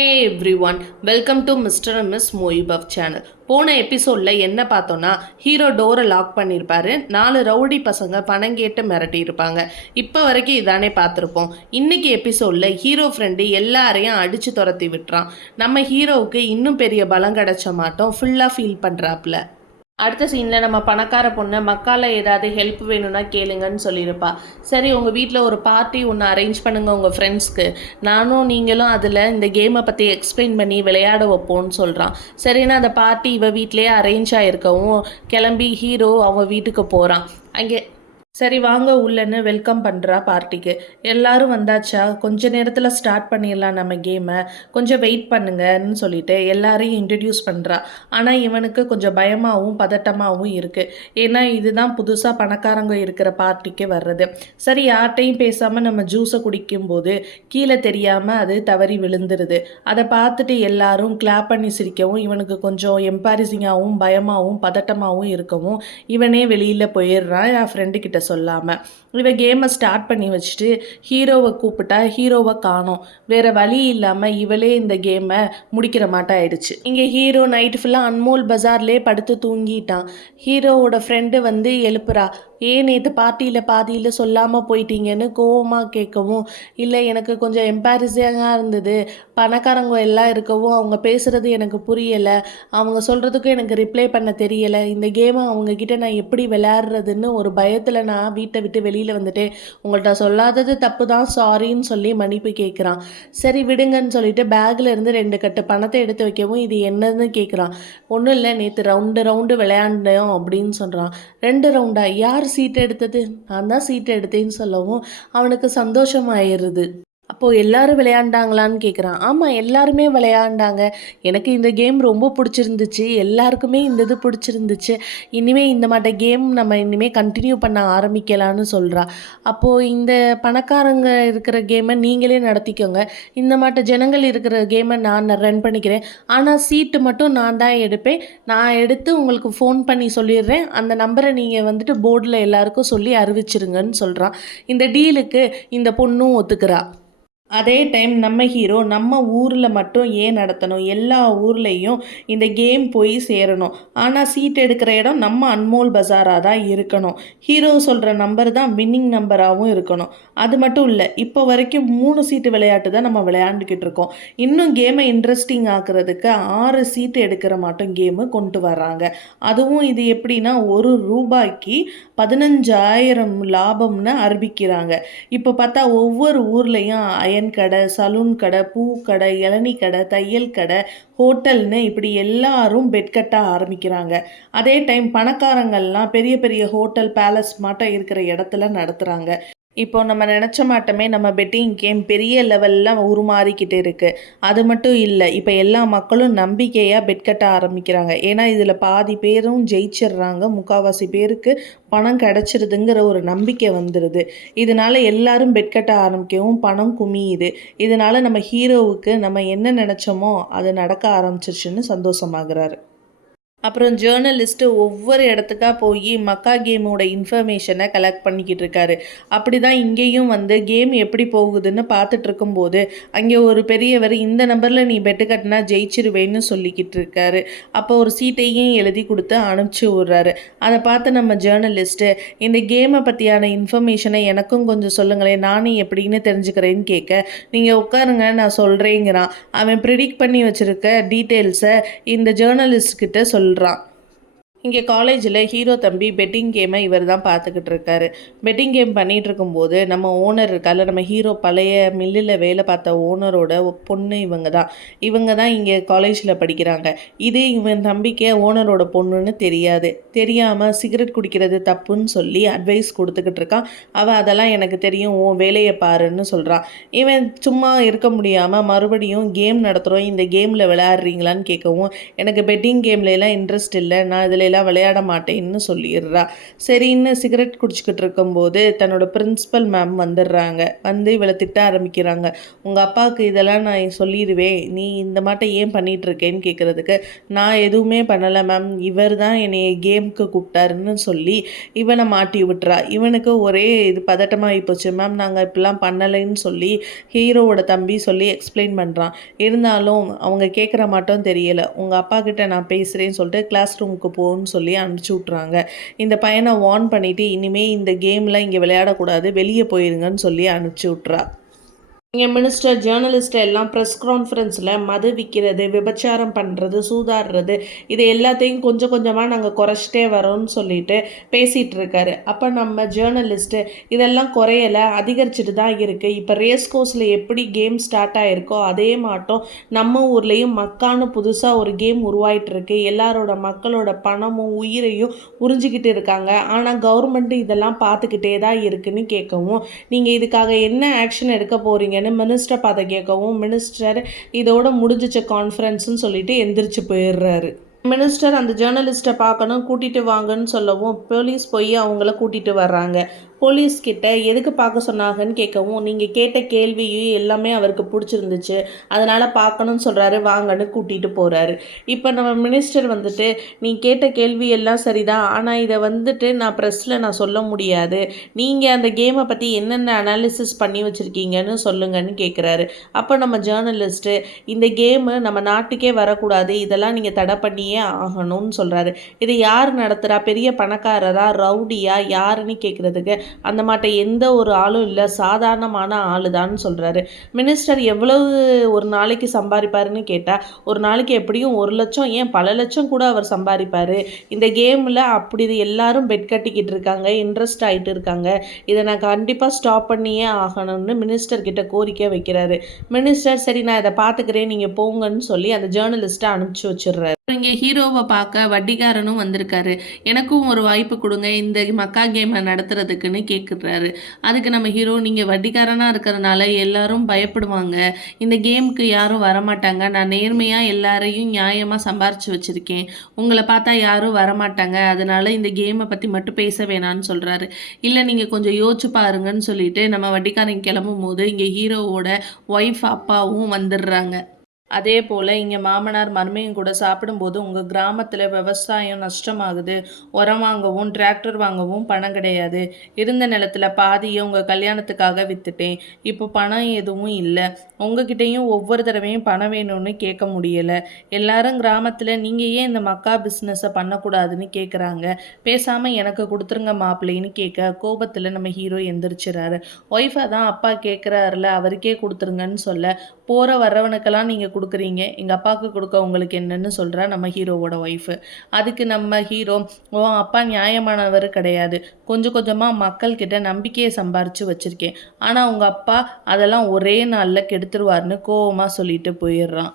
Hey everyone, welcome to mister and miss மோயிபவ் channel. போன எபிசோடில் என்ன பார்த்தோன்னா, ஹீரோ டோரை லாக் பண்ணியிருப்பாரு. 4 ரவுடி பசங்க பணம் கேட்டு மிரட்டியிருப்பாங்க. இப்போ வரைக்கும் இதானே பார்த்துருப்போம். இன்னைக்கு எபிசோடில் ஹீரோ ஃப்ரெண்டு எல்லாரையும் அடித்து துரத்தி விட்டுறான். நம்ம ஹீரோவுக்கு இன்னும் பெரிய பலம் கிடைச்ச மாட்டோம் ஃபுல்லாக ஃபீல் பண்ணுறாப்புல. அடுத்த சீனில் நம்ம பணக்கார பொண்ணு மக்கால ஏதாவது ஹெல்ப் வேணும்னா கேளுங்கன்னு சொல்லியிருப்பா. சரி, உங்கள் வீட்டில் ஒரு பார்ட்டி ஒன்று அரேஞ்ச் பண்ணுங்கள் உங்கள் ஃப்ரெண்ட்ஸ்க்கு, நானும் நீங்களும் அதில் இந்த கேமை பற்றி எக்ஸ்பிளைன் பண்ணி விளையாட வைப்போன்னு சொல்கிறான். சரின்னா அந்த பார்ட்டி இவ வீட்லேயே அரேஞ்ச் ஆகிருக்கவும் கிளம்பி ஹீரோ அவன் வீட்டுக்கு போகிறான். அங்கே சரி வாங்க உள்ளன்னு வெல்கம் பண்ணுறா பார்ட்டிக்கு. எல்லாரும் வந்தாச்சா, கொஞ்ச நேரத்தில் ஸ்டார்ட் பண்ணிடலாம் நம்ம கேமை, கொஞ்சம் வெயிட் பண்ணுங்கன்னு சொல்லிட்டு எல்லாரையும் இன்ட்ரடியூஸ் பண்ணுறா. ஆனால் இவனுக்கு கொஞ்சம் பயமாகவும் பதட்டமாகவும் இருக்குது. ஏன்னா இதுதான் புதுசாக பணக்காரங்க இருக்கிற பார்ட்டிக்கு வர்றது. சரி, யார்கிட்டையும் பேசாமல் நம்ம ஜூஸை குடிக்கும்போது கீழே தெரியாமல் அது தவறி விழுந்துருது. அதை பார்த்துட்டு எல்லாரும் கிளாப் பண்ணி சிரிக்கவும் இவனுக்கு கொஞ்சம் எம்பாரிசிங்காகவும் பயமாகவும் பதட்டமாகவும் இருக்கவும் இவனே வெளியில் போயிடுறான் என் ஃப்ரெண்டுக்கிட்ட சொல்லாமல். இவன் கேமை ஸ்டார்ட் பண்ணி வச்சுட்டு ஹீரோவை கூப்பிட்டா ஹீரோவை காணோம். வேறு வழி இல்லாமல் இவளே இந்த கேமை முடிக்கிற மாட்டா ஆயிடுச்சு. இங்கே ஹீரோ நைட்டு ஃபுல்லாக அன்மோல் பஜார்லேயே படுத்து தூங்கிட்டான். ஹீரோவோட ஃப்ரெண்டு வந்து எழுப்புறா. ஏன் நேற்று பார்ட்டியில் பாதியில் சொல்லாமல் போயிட்டீங்கன்னு கோவமாக கேட்கவும், இல்லை எனக்கு கொஞ்சம் எம்பாரிசிங்காக இருந்தது, பணக்காரங்க எல்லாம் இருக்கவும் அவங்க பேசுகிறது எனக்கு புரியலை, அவங்க சொல்கிறதுக்கும் எனக்கு ரிப்ளை பண்ண தெரியலை, இந்த கேமை அவங்கக்கிட்ட நான் எப்படி விளையாடுறதுன்னு ஒரு பயத்தில் நான் வீட்டை விட்டு வெளியில் வந்துட்டேன், உங்கள்கிட்ட சொல்லாதது தப்பு தான், சாரின்னு சொல்லி மன்னிப்பு கேட்குறான். சரி விடுங்கன்னு சொல்லிட்டு பேக்கில் இருந்து 2 கட்டு பணத்தை எடுத்து வைக்கவும் இது என்னன்னு கேட்குறான். ஒன்றும் இல்லை, நேற்று ரவுண்டு விளையாண்டோம் அப்படின்னு சொல்கிறான். 2 ரவுண்டா? யார் சீட் எடுத்தது? நான் தான் சீட் எடுத்தேன்னு சொல்லவும் அவனுக்கு சந்தோஷமாயிருது. அப்போது எல்லாரும் விளையாண்டாங்களான்னு கேட்குறான். ஆமாம், எல்லாருமே விளையாண்டாங்க. எனக்கு இந்த கேம் ரொம்ப பிடிச்சிருந்துச்சு, எல்லாருக்குமே இந்த இது பிடிச்சிருந்துச்சு. இனிமேல் இந்த மாட்ட கேம் நம்ம இனிமேல் கண்டினியூ பண்ண ஆரம்பிக்கலான்னு சொல்கிறா. அப்போது இந்த பணக்காரங்க இருக்கிற கேமை நீங்களே நடத்திக்கோங்க, இந்த மாட்ட ஜனங்கள் இருக்கிற கேமை நான் ரன் பண்ணிக்கிறேன், ஆனால் சீட்டு மட்டும் நான் தான் எடுப்பேன், நான் எடுத்து உங்களுக்கு ஃபோன் பண்ணி சொல்லிடுறேன், அந்த நம்பரை நீங்கள் வந்துட்டு போர்டில் எல்லாருக்கும் சொல்லி அறிவிச்சிருங்கன்னு சொல்கிறான். இந்த டீலுக்கு இந்த பொண்ணும் ஒத்துக்கிறா. அதே டைம் நம்ம ஹீரோ நம்ம ஊரில் மட்டும் ஏன் நடத்தணும், எல்லா ஊர்லேயும் இந்த கேம் போய் சேரணும், ஆனால் சீட் எடுக்கிற இடம் நம்ம அன்மோல் பஜாராக தான் இருக்கணும், ஹீரோ சொல்கிற நம்பர் தான் வின்னிங் நம்பராகவும் இருக்கணும். அது மட்டும் இல்லை, இப்போ வரைக்கும் 3 சீட்டு விளையாட்டு தான் நம்ம விளையாண்டுக்கிட்டு இருக்கோம். இன்னும் கேமை இன்ட்ரெஸ்டிங் ஆக்குறதுக்கு 6 சீட்டு எடுக்கிற மாட்டோம் கேமு கொண்டு வர்றாங்க. அதுவும் இது எப்படின்னா, ₹1 15,000 லாபம்னு அறிவிக்கிறாங்க. இப்போ பார்த்தா ஒவ்வொரு ஊர்லேயும் அயன் கடை, சலூன் கடை, பூ கடை, இளநீ கடை, தையல் கடை, ஹோட்டல்னு இப்படி எல்லாரும் பெட் கட்ட ஆரம்பிக்கிறாங்க. அதே டைம் பணக்காரங்கள்லாம் பெரிய பெரிய ஹோட்டல் பேலஸ் மாட்டம் இருக்கிற இடத்துல நடத்துகிறாங்க. இப்போ நம்ம நினச்ச மாட்டோமே, நம்ம பெட்டிங் கேம் பெரிய லெவலில் உருமாறிக்கிட்டு இருக்குது. அது மட்டும் இல்லை, இப்போ எல்லா மக்களும் நம்பிக்கையாக பெட் கட்ட ஆரம்பிக்கிறாங்க. ஏன்னா இதில் பாதி பேரும் ஜெயிச்சிடுறாங்க, முக்கால்வாசி பேருக்கு பணம் கிடச்சிருதுங்கிற ஒரு நம்பிக்கை வந்துடுது. இதனால எல்லாரும் பெட் கட்ட ஆரம்பிக்கவும் பணம் குமியுது. இதனால நம்ம ஹீரோவுக்கு நம்ம என்ன நினச்சோமோ அது நடக்க ஆரம்பிச்சிருச்சுன்னு சந்தோஷமாகறாரு. அப்புறம் ஜேர்னலிஸ்ட்டு ஒவ்வொரு இடத்துக்கா போய் மக்கா கேமோட இன்ஃபர்மேஷனை கலெக்ட் பண்ணிக்கிட்டு இருக்காரு. அப்படி தான் இங்கேயும் வந்து கேம் எப்படி போகுதுன்னு பார்த்துட்டு இருக்கும்போது அங்கே ஒரு பெரியவர் இந்த நம்பரில் நீ பெட்டு கட்டினா ஜெயிச்சிருவேன்னு சொல்லிக்கிட்டு இருக்காரு. அப்போ ஒரு சீட்டையும் எழுதி கொடுத்து அனுப்பிச்சி விட்றாரு. அதை பார்த்து நம்ம ஜேர்னலிஸ்ட்டு, இந்த கேமை பற்றியான இன்ஃபர்மேஷனை எனக்கும் கொஞ்சம் சொல்லுங்களேன், நானும் எப்படின்னு தெரிஞ்சுக்கிறேன்னு கேட்க, நீங்கள் உட்காருங்க நான் சொல்கிறேங்கிறான். அவன் ப்ரிடிக்ட் பண்ணி வச்சுருக்க டீட்டெயில்ஸை இந்த ஜேர்னலிஸ்ட்கிட்ட சொல்கிறான். இங்கே காலேஜில் ஹீரோ தம்பி பெட்டிங் கேமை இவர் தான் பார்த்துக்கிட்டு இருக்காரு. பெட்டிங் கேம் பண்ணிகிட்டு இருக்கும்போது நம்ம ஓனர் இருக்கால, நம்ம ஹீரோ பழைய மில்லில் வேலை பார்த்த ஓனரோட பொண்ணு இவங்க தான் இங்கே காலேஜில் படிக்கிறாங்க. இது இவன் தம்பிக்கு ஓனரோட பொண்ணுன்னு தெரியாமல் சிகரெட் குடிக்கிறது தப்புன்னு சொல்லி அட்வைஸ் கொடுத்துக்கிட்டு இருக்கான். அவள் அதெல்லாம் எனக்கு தெரியும், ஓ வேலையை பாருன்னு சொல்கிறான். இவன் சும்மா இருக்க முடியாமல் மறுபடியும் கேம் நடத்துகிறோம், இந்த கேமில் விளையாடுறீங்களான்னு கேட்கவும், எனக்கு பெட்டிங் கேம்ல எல்லாம் இன்ட்ரெஸ்ட் இல்லை, நான் இதில் இனிமேலாம் விளையாட மாட்டேன்னு சொல்லிடுறா. சரின்னு சிகரெட் குடிச்சிக்கிட்டு இருக்கும்போது தன்னோட பிரின்சிபல் மேம் வந்துடுறாங்க. வந்து இவளை திட்ட ஆரம்பிக்கிறாங்க. உங்கள் அப்பாவுக்கு இதெல்லாம் நான் சொல்லிடுவேன், நீ இந்த மாட்டை ஏன் பண்ணிகிட்ருக்கேன்னு கேட்குறதுக்கு, நான் எதுவுமே பண்ணலை மேம், இவர் தான் என்னை கேமுக்கு கூப்பிட்டாருன்னு சொல்லி இவனை மாட்டி விட்டுறா. இவனுக்கு ஒரே இது பதட்டமாகி போச்சு. மேம் நாங்கள் இப்படிலாம் பண்ணலைன்னு சொல்லி ஹீரோவோட தம்பி சொல்லி எக்ஸ்பிளைன் பண்ணுறான். இருந்தாலும் அவங்க கேட்குற மாட்டோம் தெரியலை. உங்கள் அப்பா கிட்ட நான் பேசுகிறேன்னு சொல்லிட்டு கிளாஸ் ரூமுக்கு போகணுன்னு சொல்லி அனுப்பிச்சி விட்றாங்க. இந்த பையனை வார்ன் பண்ணிவிட்டு இனிமேல் இந்த கேமில் இங்கே விளையாடக்கூடாது, வெளியே போயிருங்கன்னு சொல்லி அனுப்பிச்சி விட்றா. இங்கே மினிஸ்டர் ஜேர்னலிஸ்ட் எல்லாம் ப்ரெஸ் கான்ஃபரன்ஸில் மது விற்கிறது, விபச்சாரம் பண்ணுறது, சூதாடுறது இது எல்லாத்தையும் கொஞ்சம் கொஞ்சமாக நாங்கள் குறைச்சிட்டே வரோம்னு சொல்லிட்டு பேசிகிட்டு இருக்காரு. அப்போ நம்ம ஜேர்னலிஸ்ட்டு இதெல்லாம் குறையலை, அதிகரிச்சுட்டு தான் இருக்குது. இப்போ ரேஸ் கோர்ஸில் எப்படி கேம் ஸ்டார்ட் ஆகிருக்கோ அதே மாட்டம் நம்ம ஊர்லேயும் மக்கான்னு புதுசாக ஒரு கேம் உருவாயிட்டிருக்கு. எல்லாரோட மக்களோட பணமும் உயிரையும் உறிஞ்சிக்கிட்டு இருக்காங்க. ஆனால் கவர்மெண்ட்டு இதெல்லாம் பார்த்துக்கிட்டே தான் இருக்குன்னு கேட்கவும், நீங்கள் இதுக்காக என்ன ஆக்ஷன் எடுக்க போகிறீங்க மினிஸ்டர் பார்த்து கேட்கவும், மினிஸ்டர் இதோட முடிஞ்சிச்ச கான்ஃபரன்ஸ்னு சொல்லிட்டு எந்திரிச்சு போயிடுறாரு. மினிஸ்டர் அந்த ஜேர்னலிஸ்ட்டை பார்க்கணும், கூட்டிகிட்டு வாங்கன்னு சொல்லவும் போலீஸ் போய் அவங்கள கூட்டிகிட்டு வர்றாங்க. போலீஸ்கிட்ட எதுக்கு பார்க்க சொன்னாங்கன்னு கேட்கவும், நீங்கள் கேட்ட கேள்வியும் எல்லாமே அவருக்கு பிடிச்சிருந்துச்சு, அதனால் பார்க்கணும்னு சொல்கிறாரு, வாங்கன்னு கூட்டிகிட்டு போகிறாரு. இப்போ நம்ம மினிஸ்டர் வந்துட்டு, நீ கேட்ட கேள்வி எல்லாம் சரிதான், ஆனால் இதை வந்துட்டு நான் ப்ரெஸ்ஸில் நான் சொல்ல முடியாது, நீங்கள் அந்த கேமை பற்றி என்னென்ன அனாலிசிஸ் பண்ணி வச்சுருக்கீங்கன்னு சொல்லுங்கன்னு கேட்குறாரு. அப்போ நம்ம ஜேர்னலிஸ்ட்டு, இந்த கேமு நம்ம நாட்டுக்கே வரக்கூடாது, இதெல்லாம் நீங்கள் தடை பண்ணியே ஆகணும்னு சொல்கிறாரு. இதை யார் நடத்துகிறா, பெரிய பணக்காரரா, ரவுடியா, யாருன்னு கேட்குறதுக்கு அந்த மாட்ட எந்த ஒரு ஆளும் இல்லை, சாதாரணமான ஆளு தான் சொல்கிறாரு. மினிஸ்டர் எவ்வளவு ஒரு நாளைக்கு சம்பாதிப்பாருன்னு கேட்டால், ஒரு நாளைக்கு எப்படியும் 1 லட்சம் ஏன் பல லட்சம் கூட அவர் சம்பாதிப்பார். இந்த கேமில் அப்படி எல்லாரும் பெட் கட்டிக்கிட்டு இருக்காங்க, இன்ட்ரெஸ்ட் ஆகிட்டு இருக்காங்க, இதை நான் கண்டிப்பாக ஸ்டாப் பண்ணியே ஆகணும்னு மினிஸ்டர் கிட்ட கோரிக்கை வைக்கிறாரு. மினிஸ்டர் சரி நான் இதை பார்த்துக்கிறேன், நீங்கள் போங்கன்னு சொல்லி அந்த ஜேர்னலிஸ்ட்டை அனுப்பிச்சி வச்சிடுறாரு. இங்கே ஹீரோவை பார்க்க வட்டிக்காரனும் வந்திருக்காரு. எனக்கும் ஒரு வாய்ப்பு கொடுங்க இந்த மக்கா கேமை நடத்துறதுக்குன்னு கேட்குறாரு. அதுக்கு நம்ம ஹீரோ, நீங்கள் வட்டிக்காரனாக இருக்கிறதுனால எல்லாரும் பயப்படுவாங்க, இந்த கேமுக்கு யாரும் வரமாட்டாங்க, நான் நேர்மையாக எல்லாரையும் நியாயமாக சம்பாரித்து வச்சுருக்கேன், உங்களை பார்த்தா யாரும் வரமாட்டாங்க, அதனால இந்த கேமை பற்றி மட்டும் பேச வேணான்னு சொல்கிறாரு. இல்லை நீங்கள் கொஞ்சம் யோசிச்சு பாருங்கன்னு சொல்லிட்டு நம்ம வட்டிக்காரன் கிளம்பும் போது இங்கே ஹீரோவோட ஒய்ஃப் அப்பாவும் வந்துடுறாங்க. அதே போல் இங்கே மாமனார் மருமையும் கூட சாப்பிடும்போது, உங்கள் கிராமத்தில் விவசாயம் நஷ்டமாகுது, உரம் வாங்கவும் டிராக்டர் வாங்கவும் பணம் கிடையாது, இருந்த நிலத்தில் பாதியை உங்கள் கல்யாணத்துக்காக விற்றுட்டேன், இப்போ பணம் எதுவும் இல்லை, உங்ககிட்டையும் ஒவ்வொரு தடவையும் பணம் வேணும்னு கேட்க முடியலை, எல்லாரும் கிராமத்தில் நீங்கள் ஏன் இந்த மக்கா பிஸ்னஸை பண்ணக்கூடாதுன்னு கேட்குறாங்க, பேசாமல் எனக்கு கொடுத்துருங்க மாப்பிள்ளைன்னு கேட்க கோபத்தில் நம்ம ஹீரோ எந்திரிச்சிறாரு. ஒய்ஃபை தான் அப்பா கேட்குறாருல அவருக்கே கொடுத்துருங்கன்னு சொல்ல, போகிற வர்றவனுக்கெல்லாம் நீங்கள் கொடுக்குறீங்க, எங்கள் அப்பாவுக்கு கொடுக்க உங்களுக்கு என்னன்னு சொல்கிறா நம்ம ஹீரோவோட ஒய்ஃபு. அதுக்கு நம்ம ஹீரோ, ஓ அப்பா நியாயமானவர் கிடையாது, கொஞ்சம் கொஞ்சமாக மக்கள்கிட்ட நம்பிக்கையை சம்பாரித்து வச்சுருக்கேன், ஆனால் உங்கள் அப்பா அதெல்லாம் ஒரே நாளில் கெடுத்துருவார்னு கோவமாக சொல்லிட்டு போயிடுறான்.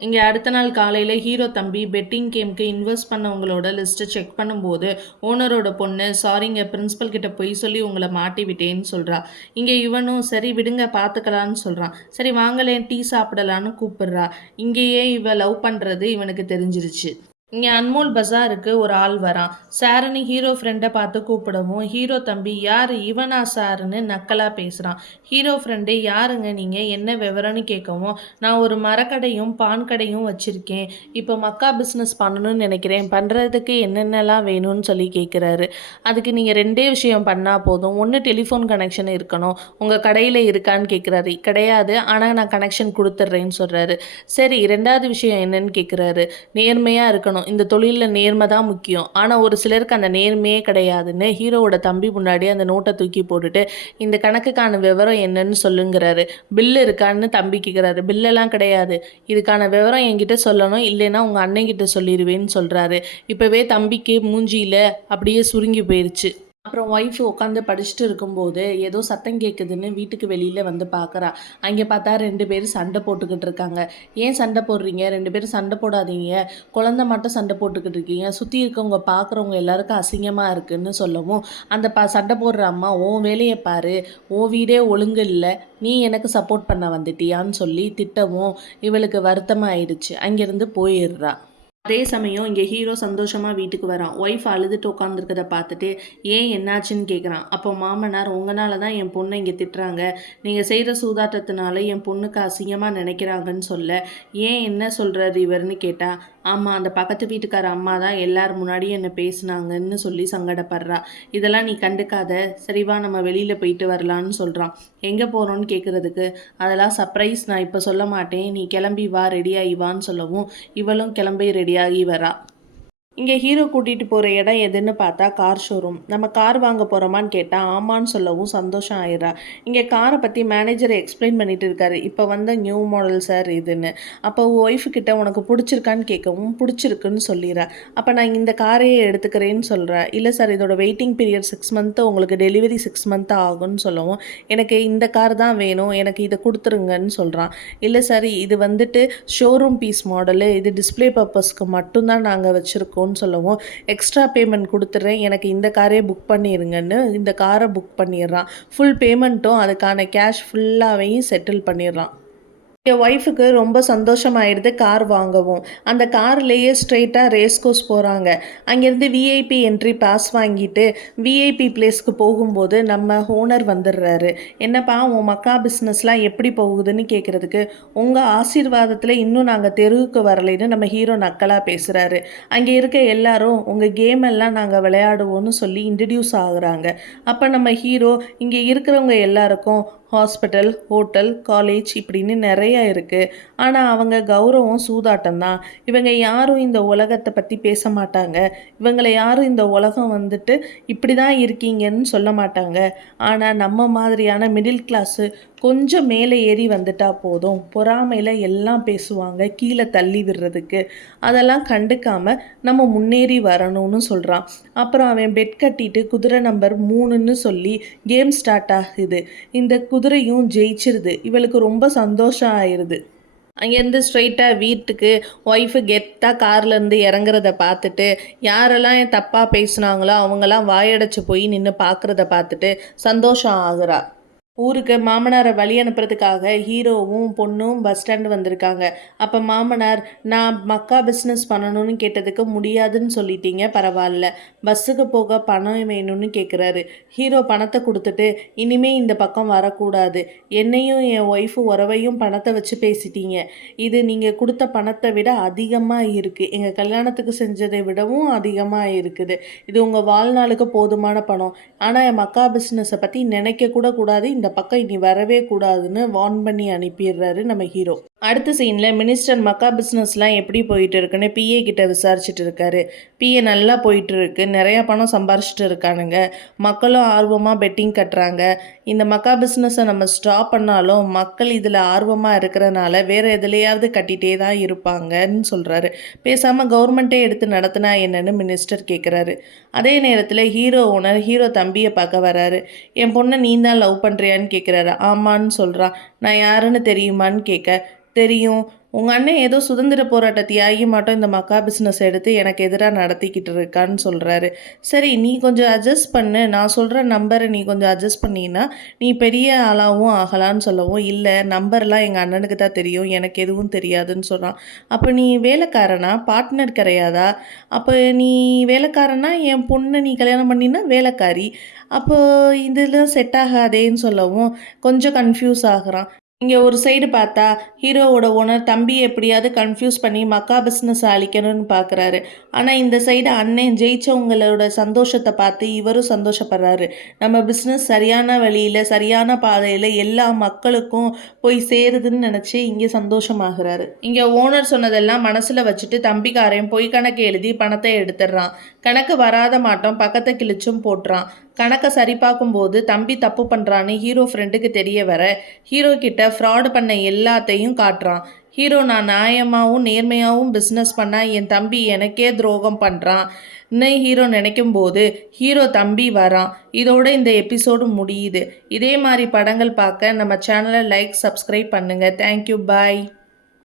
இங்கே அடுத்த நாள் காலையில் ஹீரோ தம்பி பெட்டிங் கேமுக்கு இன்வெஸ்ட் பண்ணவங்களோட லிஸ்ட்டை செக் பண்ணும்போது ஓனரோட பொண்ணு, சாரிங்க பிரின்ஸிபல் கிட்ட போய் சொல்லி உங்களை மாட்டி விட்டேன்னு சொல்கிறா. இங்கே இவனும் சரி விடுங்க பார்த்துக்கலான்னு சொல்கிறான். சரி வாங்கலேன் டீ சாப்பிடலான்னு கூப்பிடுறா. இங்கேயே இவ லவ் பண்ணுறது இவனுக்கு தெரிஞ்சிருச்சு. இங்கே அன்மோல் பஜாருக்கு ஒரு ஆள் வரான். சாருன்னு ஹீரோ ஃப்ரெண்டை பார்த்து கூப்பிடவும் ஹீரோ தம்பி, யார் இவனா சாருன்னு நக்கலாக பேசுகிறான். ஹீரோ ஃப்ரெண்டு, யாருங்க நீங்கள், என்ன விவரம்னு கேட்கவும், நான் ஒரு மரக்கடையும் பான் கடையும் வச்சுருக்கேன், இப்போ மக்கா பிஸ்னஸ் பண்ணணும்னு நினைக்கிறேன், பண்ணுறதுக்கு என்னென்னலாம் வேணும்னு சொல்லி கேட்குறாரு. அதுக்கு நீங்கள் 2 விஷயம் பண்ணால் போதும், ஒன்று டெலிஃபோன் கனெக்ஷன் இருக்கணும், உங்கள் கடையில் இருக்கான்னு கேட்குறாரு. கிடையாது, ஆனால் நான் கனெக்ஷன் கொடுத்துட்றேன்னு சொல்கிறாரு. சரி 2வது விஷயம் என்னன்னு கேட்குறாரு. நேர்மையாக இருக்கணும், இந்த தொழிலில் நேர்மை தான் முக்கியம், ஆனால் ஒரு சிலருக்கு அந்த நேர்மையே கிடையாதுன்னு ஹீரோவோட தம்பி முன்னாடி அந்த நோட்டை தூக்கி போட்டுட்டு, இந்த கணக்குக்கான விவரம் என்னன்னு சொல்லுங்கிறாரு. பில்லு இருக்கான்னு தம்பி கேட்குறாரு. பில்லெல்லாம் கிடையாது, இதுக்கான விவரம் என்கிட்ட சொல்லணும், இல்லைன்னா உங்கள் அண்ணன்கிட்ட சொல்லிடுவேன்னு சொல்கிறாரு. இப்போவே தம்பிக்கு மூஞ்சியில் அப்படியே சுருங்கி போயிடுச்சு. அப்புறம் ஒய்ஃப் உட்காந்து படிச்சுட்டு இருக்கும்போது ஏதோ சத்தம் கேட்குதுன்னு வீட்டுக்கு வெளியில் வந்து பார்க்குறா. அங்கே பார்த்தா 2 பேர் சண்டை போட்டுக்கிட்டு இருக்காங்க. ஏன் சண்டை போடுறீங்க, 2 பேரும் சண்டை போடாதீங்க, குழந்தை மட்டும் சண்டை போட்டுக்கிட்டு இருக்கீங்க, சுற்றி இருக்கவங்க பார்க்குறவங்க எல்லாருக்கும் அசிங்கமாக இருக்குன்னு சொல்லவும், அந்த சண்டை போடுற அம்மா, உன் வேலையை பாரு, உன் வீடே ஒழுங்கு இல்லை, நீ எனக்கு சப்போர்ட் பண்ண வந்துட்டியான்னு சொல்லி திட்டவும் இவளுக்கு வருத்தமாக ஆயிடுச்சு. அங்கேருந்து போயிடுறா. அதே சமயம் இங்கே ஹீரோ சந்தோஷமாக வீட்டுக்கு வரான். ஒய்ஃப் அழுதுட்டு உட்காந்துருக்கத பார்த்துட்டு ஏன் என்னாச்சுன்னு கேட்குறான். அப்போ மாமனார், உங்களால தான் என் பொண்ணை இங்கே திட்டுறாங்க, நீங்கள் செய்கிற சூதாட்டத்தினால என் பொண்ணுக்கு அசிங்கமாக நினைக்கிறாங்கன்னு சொல்ல, ஏன் என்ன சொல்கிறாரு இவர்னு கேட்டால், ஆமாம் அந்த பக்கத்து வீட்டுக்கார அம்மா தான் எல்லார் முன்னாடியும் என்னை பேசுனாங்கன்னு சொல்லி சங்கடப்படுறா. இதெல்லாம் நீ கண்டுக்காத, சரிவா நம்ம வெளியில் போயிட்டு வரலான்னு சொல்கிறான். எங்கே போகிறோன்னு கேட்குறதுக்கு, அதெல்லாம் சர்ப்ரைஸ், நான் இப்போ சொல்ல மாட்டேன், நீ கிளம்பி வா, ரெடியாகி வான்னு சொல்லவும் இவளும் கிளம்பி ரெடியாகி வரா. இங்கே ஹீரோ கூட்டிகிட்டு போகிற இடம் எதுன்னு பார்த்தா கார் ஷோரூம். நம்ம கார் வாங்க போகிறோமான்னு கேட்டால் ஆமான்னு சொல்லவும் சந்தோஷம் ஆயிடுறா. இங்கே காரை பற்றி மேனேஜர் எக்ஸ்பிளைன் பண்ணிட்டு இருக்காரு. இப்போ வந்த நியூ மாடல் சார் இதுன்னு. அப்போ ஒய்ஃபுக்கிட்ட உனக்கு பிடிச்சிருக்கான்னு கேட்கவும் பிடிச்சிருக்குன்னு சொல்லிடுறா. அப்போ நான் இந்த காரையே எடுத்துக்கிறேன்னு சொல்கிறேன். இல்லை சார், இதோட வெயிட்டிங் பீரியட் 6 மந்த்து, உங்களுக்கு டெலிவரி 6 மந்த்து ஆகும்னு சொல்லவும், எனக்கு இந்த கார் தான் வேணும், எனக்கு இதை கொடுத்துருங்கன்னு சொல்கிறான். இல்லை சார், இது வந்துட்டு ஷோரூம் பீஸ் மாடலு, இது டிஸ்பிளே பர்பஸ்க்கு மட்டும்தான் நாங்கள் வச்சுருக்கோம் சொல்லவும், எக்ஸ்ட்ரா பேமெண்ட் கொடுத்துட்றேன், எனக்கு இந்த காரே புக் பண்ணிடுங்கன்னு இந்த காரை புக் பண்ணிடுறான். ஃபுல் பேமெண்ட்டும் அதுக்கான கேஷ் ஃபுல்லாவையும் செட்டில் பண்ணிடுறான். என் ஒய்ஃபுக்கு ரொம்ப சந்தோஷமாயிடுது கார் வாங்கவும். அந்த கார்லேயே ஸ்ட்ரெயிட்டாக ரேஸ் கோர்ஸ் போகிறாங்க. அங்கேருந்து விஐபி என்ட்ரி பாஸ் வாங்கிட்டு விஐபி பிளேஸ்க்கு போகும்போது நம்ம ஓனர் வந்துடுறாரு. என்னப்பா உன் மக்கா பிஸ்னஸ்லாம் எப்படி போகுதுன்னு கேட்குறதுக்கு, உங்கள் ஆசீர்வாதத்தில் இன்னும் நாங்கள் தெருவுக்கு வரலைன்னு நம்ம ஹீரோ நக்கலாக பேசுகிறாரு. அங்கே இருக்க எல்லாரும் உங்கள் கேம் எல்லாம் நாங்கள் விளையாடுவோன்னு சொல்லி இன்ட்ரடியூஸ் ஆகுறாங்க. அப்போ நம்ம ஹீரோ இங்கே இருக்கிறவங்க எல்லாருக்கும் ஹாஸ்பிட்டல், ஹோட்டல், காலேஜ் இப்படின்னு நிறையா இருக்குது. ஆனால் அவங்க கௌரவம் சூதாட்டம் தான். இவங்க யாரும் இந்த உலகத்தை பற்றி பேச மாட்டாங்க. இவங்களை யாரும் இந்த உலகம் வந்துட்டு இப்படி தான் இருக்கீங்கன்னு சொல்ல மாட்டாங்க. ஆனால் நம்ம மாதிரியான மிடில் கிளாஸு கொஞ்சம் மேலே ஏறி வந்துட்டா போதும், பொறாமையில் எல்லாம் பேசுவாங்க கீழே தள்ளி விடுறதுக்கு. அதெல்லாம் கண்டுக்காமல் நம்ம முன்னேறி வரணும்னு சொல்கிறான். அப்புறம் அவன் பெட் கட்டிட்டு குதிரை நம்பர் 3ன்னு சொல்லி கேம் ஸ்டார்ட் ஆகுது. இந்த குதிரையும் ஜெயிச்சிருது. இவளுக்கு ரொம்ப சந்தோஷம் ஆயிடுது. அங்கேருந்து ஸ்ட்ரெயிட்டாக வீட்டுக்கு ஒய்ஃபு கெத்தாக கார்லேருந்து இறங்குறத பார்த்துட்டு, யாரெல்லாம் தப்பாக பேசுனாங்களோ அவங்களாம் வாயடைச்சு போய் நின்று பார்க்குறத பார்த்துட்டு சந்தோஷம் ஆகுறா. ஊருக்கு மாமனாரை வழி அனுப்புறதுக்காக ஹீரோவும் பொண்ணும் பஸ் ஸ்டாண்டு வந்திருக்காங்க. அப்போ மாமனார், நான் மக்கா பிஸ்னஸ் பண்ணணும்னு கேட்டதுக்கு முடியாதுன்னு சொல்லிட்டீங்க, பரவாயில்ல, பஸ்ஸுக்கு போக பணம் வேணும்னு கேட்குறாரு. ஹீரோ பணத்தை கொடுத்துட்டு, இனிமே இந்த பக்கம் வரக்கூடாது, என்னையும் என் ஒய்ஃபு உறவையும் பணத்தை வச்சு பேசிட்டீங்க, இது நீங்கள் கொடுத்த பணத்தை விட அதிகமாக இருக்குது, எங்கள் கல்யாணத்துக்கு செஞ்சதை விடவும் அதிகமாக இருக்குது, இது உங்கள் வாழ்நாளுக்கு போதுமான பணம், ஆனால் என் மக்கா பிஸ்னஸை பற்றி நினைக்க கூட கூடாது, இந்த பக்கம் இனி வரவே கூடாதுன்னு வார்ன் பண்ணி அனுப்பிடுறாரு நம்ம ஹீரோ. அடுத்த சீனில் மினிஸ்டர் மக்கா பிஸ்னஸ்லாம் எப்படி போயிட்டு இருக்குன்னு பிஏ கிட்ட விசாரிச்சுட்டு இருக்காரு. பிஏ நல்லா போயிட்டு இருக்கு, நிறையா பணம் சம்பாரிச்சிட்டு இருக்கானுங்க, மக்களும் ஆர்வமாக பெட்டிங் கட்டுறாங்க, இந்த மக்கா பிஸ்னஸை நம்ம ஸ்டாப் பண்ணாலும் மக்கள் இதில் ஆர்வமாக இருக்கிறனால வேறு எதுலையாவது கட்டிகிட்டே தான் இருப்பாங்கன்னு சொல்கிறாரு. பேசாமல் கவர்மெண்ட்டே எடுத்து நடத்தினா என்னன்னு மினிஸ்டர் கேட்குறாரு. அதே நேரத்தில் ஹீரோ ஓனர் ஹீரோ தம்பியை பார்க்க வராரு. என் பொண்ணை நீ தான் லவ் பண்ணுறியான்னு கேட்குறாரு. ஆமான்னு சொல்கிறான். நான் யாருன்னு தெரியுமான்னு கேட்க, தெரியும், உங்கள் அண்ணன் ஏதோ சுதந்திர போராட்ட தியாகி மாட்டோம் இந்த மக்கா பிஸ்னஸ் எடுத்து எனக்கு எதிராக நடத்திக்கிட்டு இருக்கான்னு சொல்கிறாரு. சரி, நீ கொஞ்சம் அட்ஜஸ்ட் பண்ணு, நான் சொல்கிற நம்பரை நீ கொஞ்சம் அட்ஜஸ்ட் பண்ணினா நீ பெரிய ஆளாகவும் ஆகலான்னு சொல்லவும், இல்லை நம்பர்லாம் எங்கள் அண்ணனுக்கு தான் தெரியும், எனக்கு எதுவும் தெரியாதுன்னு சொல்கிறான். அப்போ நீ வேலைக்காரனா, பார்ட்னர் கிடையாதா? அப்போ நீ வேலைக்காரனா என் பொண்ணை நீ கல்யாணம் பண்ணினா வேலைக்காரி, அப்போ இதெல்லாம் செட் ஆகாதேன்னு சொல்லவும் கொஞ்சம் கன்ஃபியூஸ் ஆகுறான். இங்கே ஒரு சைடு பார்த்தா ஹீரோவோட ஓனர் தம்பியை எப்படியாவது கன்ஃபியூஸ் பண்ணி மக்கா பிஸ்னஸ் அழிக்கணும்னு பார்க்குறாரு. ஆனால் இந்த சைடு அண்ணன் ஜெயிச்சவங்களோட சந்தோஷத்தை பார்த்து இவரும் சந்தோஷப்படுறாரு. நம்ம பிஸ்னஸ் சரியான வழியில் சரியான பாதையில் எல்லா மக்களுக்கும் போய் சேருதுன்னு நினச்சி இங்கே சந்தோஷமாகிறாரு. இங்கே ஓனர் சொன்னதெல்லாம் மனசில் வச்சுட்டு தம்பிக்காரையும் பொய் கணக்கு எழுதி பணத்தை எடுத்துடுறான். கணக்கு வராத மாட்டோம் பக்கத்தை கிழிச்சும் போட்டுறான். கணக்கை சரி பார்க்கும்போது தம்பி தப்பு பண்ணுறான்னு ஹீரோ ஃப்ரெண்டுக்கு தெரிய வர ஹீரோ கிட்ட ஃப்ராடு பண்ண எல்லாத்தையும் காட்டுறான். ஹீரோ, நான் நியாயமாகவும் நேர்மையாகவும் பிஸ்னஸ் பண்ணால் என் தம்பி எனக்கே துரோகம் பண்ணுறான் இன்னும் ஹீரோ நினைக்கும் போது ஹீரோ தம்பி வரான். இதோட இந்த எபிசோடு முடியுது. இதே மாதிரி படங்கள் பார்க்க நம்ம சேனலை லைக், சப்ஸ்கிரைப் பண்ணுங்கள். தேங்க்யூ, பாய்.